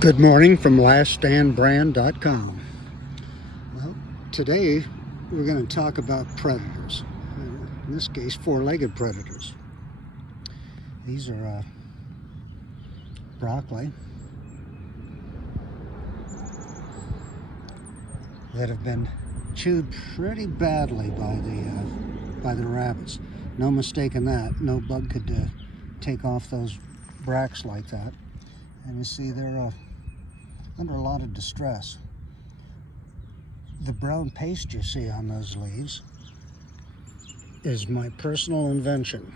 Good morning from laststandbrand.com. Well, today we're going to talk about predators. In this case, four-legged predators. These are broccoli that have been chewed pretty badly by the rabbits. No mistake in that. No bug could take off those bracts like that. And you see they're under a lot of distress. The brown paste you see on those leaves is my personal invention.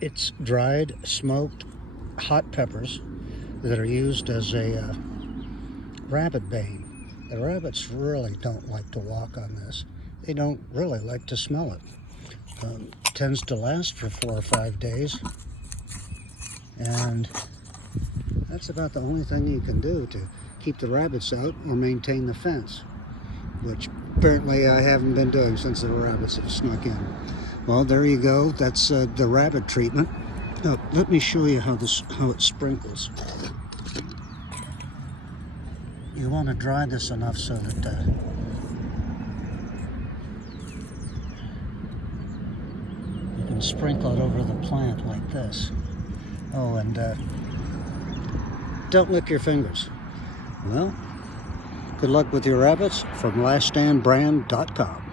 It's dried, smoked, hot peppers that are used as a rabbit bane. The rabbits really don't like to walk on this. They don't really like to smell it. Tends to last for 4 or 5 days, and that's about the only thing you can do to keep the rabbits out or maintain the fence, which apparently I haven't been doing since the rabbits have snuck in. Well, there you go. That's the rabbit treatment. Now, let me show you how it sprinkles. You want to dry this enough so that you can sprinkle it over the plant like this. Oh, and don't lick your fingers. Well, good luck with your rabbits from laststandbrand.com.